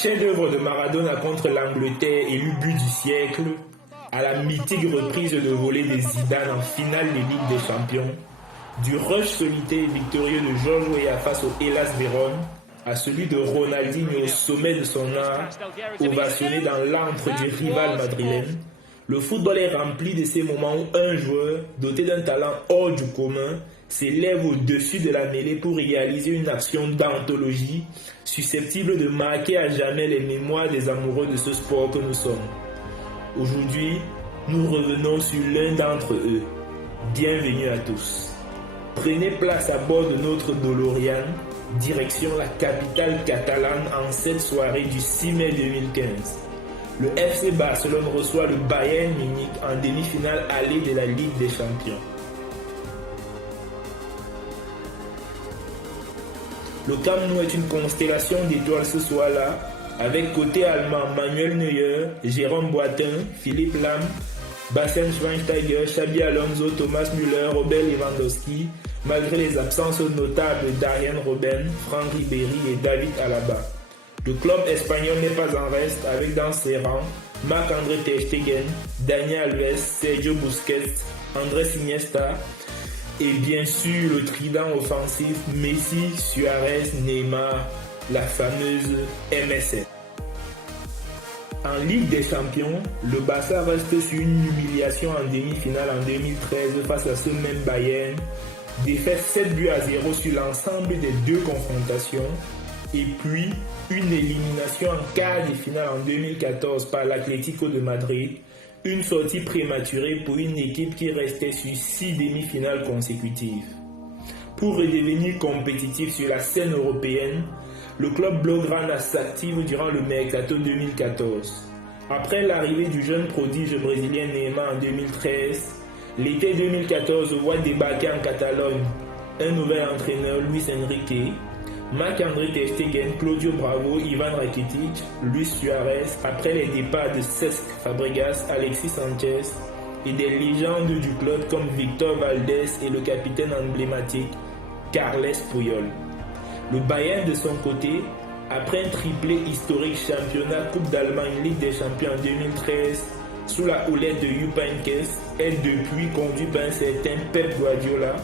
chef-d'œuvre de Maradona contre l'Angleterre élu but du siècle, à la mythique reprise de volée de Zidane en finale de Ligue des Champions, du rush solitaire et victorieux de George Weah face au Hellas Vérone, à celui de Ronaldinho au sommet de son art, ovationné dans l'antre du rival madrilène, le football est rempli de ces moments où un joueur, doté d'un talent hors du commun, s'élève au-dessus de la mêlée pour réaliser une action d'anthologie susceptible de marquer à jamais les mémoires des amoureux de ce sport que nous sommes. Aujourd'hui, nous revenons sur l'un d'entre eux. Bienvenue à tous. Prenez place à bord de notre DeLorean, direction la capitale catalane en cette soirée du 6 mai 2015. Le FC Barcelone reçoit le Bayern Munich en demi-finale allée de la Ligue des Champions. Le Camp Nou est une constellation d'étoiles ce soir-là, avec côté allemand Manuel Neuer, Jérôme Boateng, Philippe Lahm, Bastian Schweinsteiger, Xabi Alonso, Thomas Müller, Robert Lewandowski, malgré les absences notables d'Arjen Robben, Franck Ribéry et David Alaba. Le club espagnol n'est pas en reste avec dans ses rangs Marc-André Ter Stegen, Dani Alves, Sergio Busquets, Andrés Iniesta et bien sûr le trident offensif Messi, Suarez, Neymar, la fameuse MSN. En Ligue des Champions, le Barça reste sur une humiliation en demi-finale en 2013 face à ce même Bayern, défaite 7-0 sur l'ensemble des deux confrontations, et puis une élimination en quart de finale en 2014 par l'Atlético de Madrid, une sortie prématurée pour une équipe qui restait sur 6 demi-finales consécutives. Pour redevenir compétitif sur la scène européenne, le club blaugrana s'active durant le mercato 2014. Après l'arrivée du jeune prodige brésilien Neymar en 2013, l'été 2014 voit débarquer en Catalogne un nouvel entraîneur, Luis Enrique, Marc-André Ter Stegen, Claudio Bravo, Ivan Rakitic, Luis Suarez, après les départs de Cesc Fabregas, Alexis Sanchez et des légendes du club comme Victor Valdés et le capitaine emblématique Carles Puyol. Le Bayern de son côté, après un triplé historique championnat, Coupe d'Allemagne, Ligue des Champions en 2013, sous la houlette de Jupp Heynckes, est depuis conduit par un certain Pep Guardiola,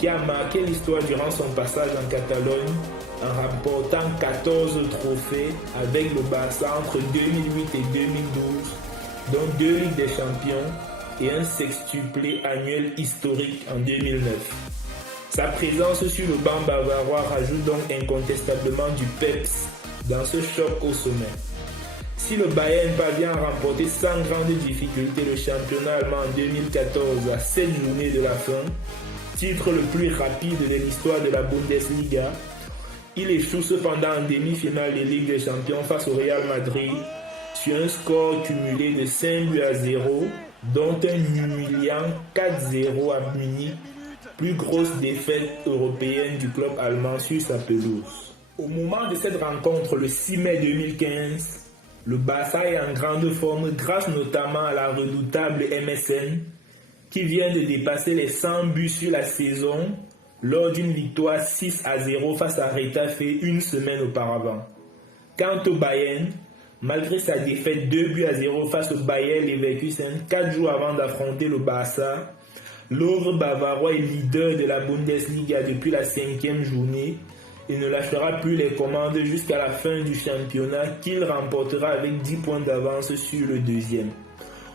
qui a marqué l'histoire durant son passage en Catalogne en remportant 14 trophées avec le Barça entre 2008 et 2012, dont 2 Ligues des Champions et un sextuplé annuel historique en 2009. Sa présence sur le banc bavarois rajoute donc incontestablement du peps dans ce choc au sommet. Si le Bayern parvient à remporter sans grande difficulté le championnat allemand en 2014 à 7 journées de la fin, titre le plus rapide de l'histoire de la Bundesliga, il échoue cependant en demi-finale de Ligue des Champions face au Real Madrid sur un score cumulé de 5-0, dont un humiliant 4-0 à Munich, plus grosse défaite européenne du club allemand sur sa pelouse. Au moment de cette rencontre, le 6 mai 2015, le Barça est en grande forme grâce notamment à la redoutable MSN qui vient de dépasser les 100 buts sur la saison lors d'une victoire 6-0 face à Retafe une semaine auparavant. Quant au Bayern, malgré sa défaite 2-0 face au Bayer Leverkusen 4 jours avant d'affronter le Barça, l'ogre bavarois est leader de la Bundesliga depuis la 5e journée et ne lâchera plus les commandes jusqu'à la fin du championnat qu'il remportera avec 10 points d'avance sur le deuxième.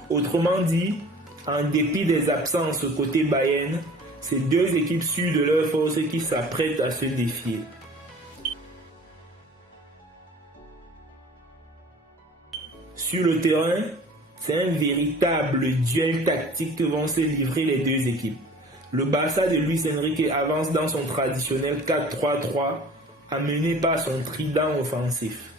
Autrement dit, en dépit des absences côté Bayern, c'est deux équipes sûres de leur force qui s'apprêtent à se défier. Sur le terrain, c'est un véritable duel tactique que vont se livrer les deux équipes. Le Barça de Luis Enrique avance dans son traditionnel 4-3-3, amené par son trident offensif.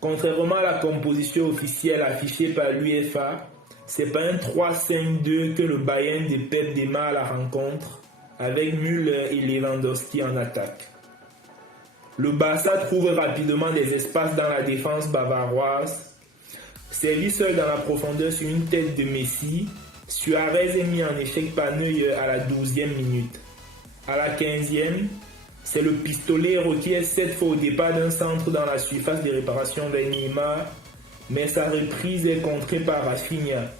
Contrairement à la composition officielle affichée par l'UEFA, c'est pas un 3-5-2 que le Bayern de Pep démarre la rencontre, avec Müller et Lewandowski en attaque. Le Barça trouve rapidement des espaces dans la défense bavaroise. Servi seul dans la profondeur sur une tête de Messi, Suarez est mis en échec par Neuer à la 12e minute. À la 15e, C'est le pistolero qui est cette fois au départ d'un centre dans la surface de réparation vers Neymar, mais sa reprise est contrée par Rafinha.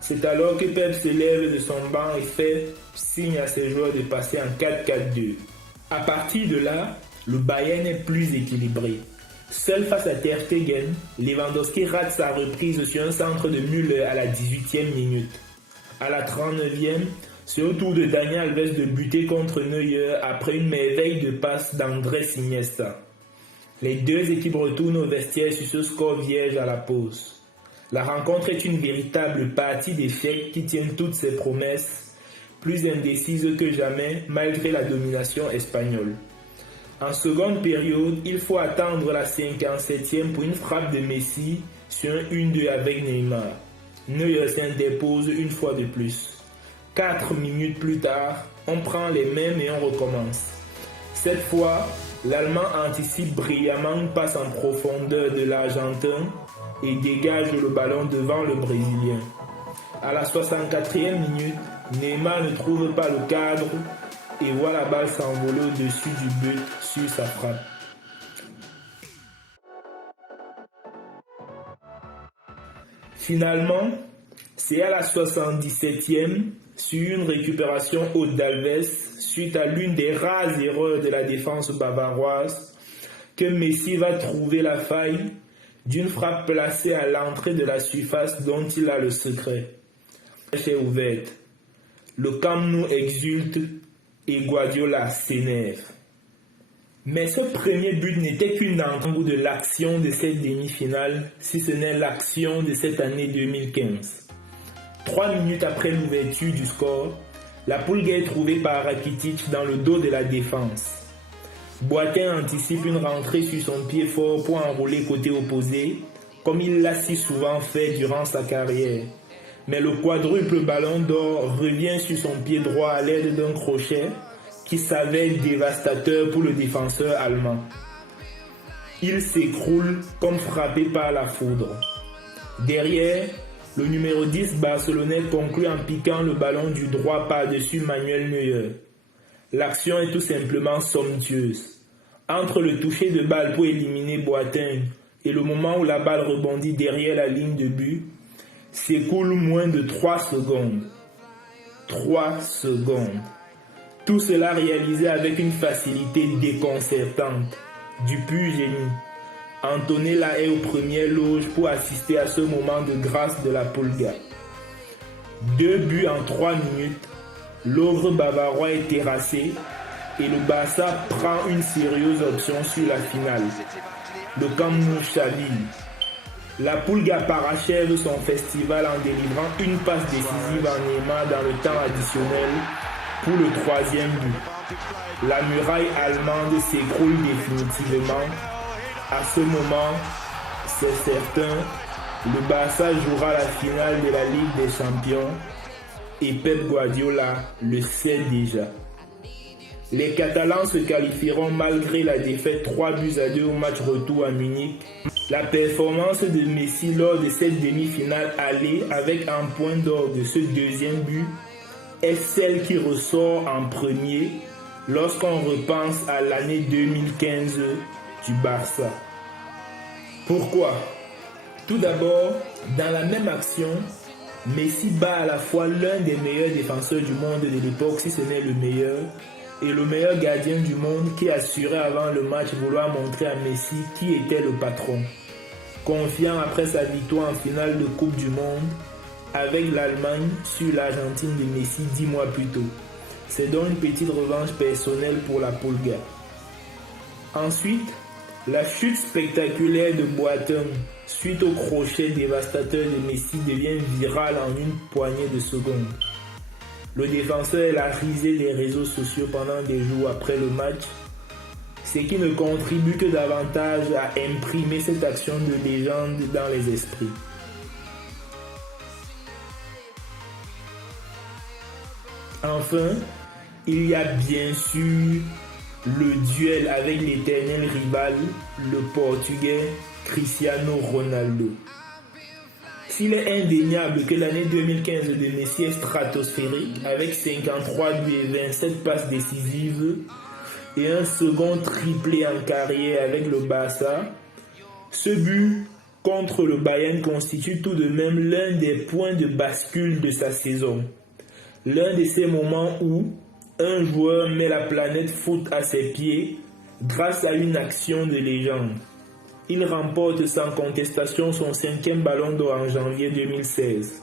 C'est alors que Pep se lève de son banc et fait signe à ses joueurs de passer en 4-4-2. À partir de là, le Bayern est plus équilibré. Seul face à Ter Stegen, Lewandowski rate sa reprise sur un centre de Müller à la 18e minute. À la 39e, c'est au tour de Dani Alves de buter contre Neuer après une merveille de passe d'Andrés Iniesta. Les deux équipes retournent au vestiaire sur ce score vierge à la pause. La rencontre est une véritable partie d'échecs qui tient toutes ses promesses, plus indécises que jamais malgré la domination espagnole. En seconde période, il faut attendre la 57e pour une frappe de Messi sur un 1-2 avec Neymar. Neuer s'indépose une fois de plus. 4 minutes plus tard, on prend les mêmes et on recommence. Cette fois, l'Allemand anticipe brillamment une passe en profondeur de l'Argentin et dégage le ballon devant le Brésilien. À la 64e minute, Neymar ne trouve pas le cadre et voit la balle s'envoler au-dessus du but sur sa frappe. Finalement, c'est à la 77e, sur une récupération haute d'Alves, suite à l'une des rares erreurs de la défense bavaroise, que Messi va trouver la faille d'une frappe placée à l'entrée de la surface dont il a le secret. La flèche est ouverte. Le Camp Nou exulte et Guardiola s'énerve. Mais ce premier but n'était qu'une entrée de l'action de cette demi-finale, si ce n'est l'action de cette année 2015. 3 minutes après l'ouverture du score, la Pulga est trouvée par Rakitic dans le dos de la défense. Boateng anticipe une rentrée sur son pied fort pour enrouler côté opposé, comme il l'a si souvent fait durant sa carrière. Mais le quadruple ballon d'or revient sur son pied droit à l'aide d'un crochet qui s'avère dévastateur pour le défenseur allemand. Il s'écroule comme frappé par la foudre. Derrière, le numéro 10 barcelonais conclut en piquant le ballon du droit par-dessus Manuel Neuer. L'action est tout simplement somptueuse. Entre le toucher de balle pour éliminer Boateng et le moment où la balle rebondit derrière la ligne de but, s'écoule moins de 3 secondes. 3 secondes. Tout cela réalisé avec une facilité déconcertante, du pur génie. Antonella est aux premières loges pour assister à ce moment de grâce de la Pulga. 2 buts en 3 minutes, l'ogre bavarois est terrassé et le Barça prend une sérieuse option sur la finale. Le Camp Nou chavire. La Pulga parachève son festival en délivrant une passe décisive à Neymar dans le temps additionnel pour le 3e but. La muraille allemande s'écroule définitivement. À ce moment, c'est certain, le Barça jouera la finale de la Ligue des Champions et Pep Guardiola le sait déjà. Les Catalans se qualifieront malgré la défaite 3-2 au match retour à Munich. La performance de Messi lors de cette demi-finale allée avec un point d'or de ce deuxième but est celle qui ressort en premier lorsqu'on repense à l'année 2015 du Barça. Pourquoi? Tout d'abord, dans la même action, Messi bat à la fois l'un des meilleurs défenseurs du monde de l'époque, si ce n'est le meilleur, et le meilleur gardien du monde qui assurait avant le match vouloir montrer à Messi qui était le patron. Confiant après sa victoire en finale de Coupe du Monde avec l'Allemagne sur l'Argentine de Messi 10 mois plus tôt. C'est donc une petite revanche personnelle pour la Pulga. Ensuite, la chute spectaculaire de Boateng suite au crochet dévastateur de Messi devient virale en une poignée de secondes. Le défenseur est la risée des réseaux sociaux pendant des jours après le match, ce qui ne contribue que davantage à imprimer cette action de légende dans les esprits. Enfin, il y a bien sûr le duel avec l'éternel rival, le Portugais Cristiano Ronaldo. S'il est indéniable que l'année 2015 de Messi est stratosphérique, avec 53 buts et 27 passes décisives, et un second triplé en carrière avec le Barça, ce but contre le Bayern constitue tout de même l'un des points de bascule de sa saison. L'un de ces moments où un joueur met la planète foot à ses pieds grâce à une action de légende. Il remporte sans contestation son 5e ballon d'or en janvier 2016.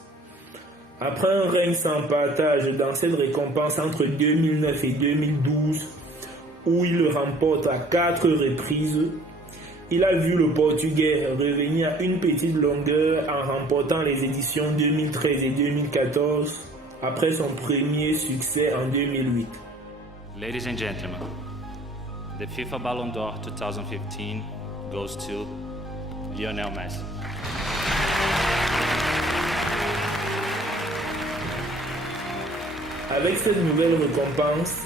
Après un règne sans partage dans cette récompense entre 2009 et 2012, où il le remporte à 4 reprises, il a vu le Portugais revenir à une petite longueur en remportant les éditions 2013 et 2014 après son premier succès en 2008. Ladies and gentlemen, the FIFA Ballon d'Or 2015 goes to Lionel Messi. Avec cette nouvelle récompense,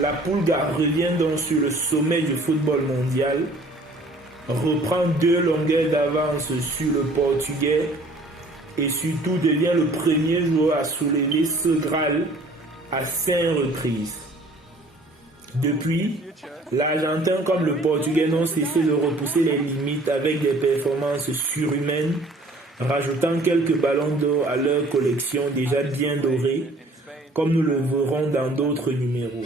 la Pulga revient donc sur le sommet du football mondial, reprend 2 longueurs d'avance sur le Portugais et surtout devient le premier joueur à soulever ce Graal à 5 reprises. Depuis, l'Argentin comme le Portugais n'ont cessé de repousser les limites avec des performances surhumaines, rajoutant quelques ballons d'or à leur collection déjà bien dorée, comme nous le verrons dans d'autres numéros.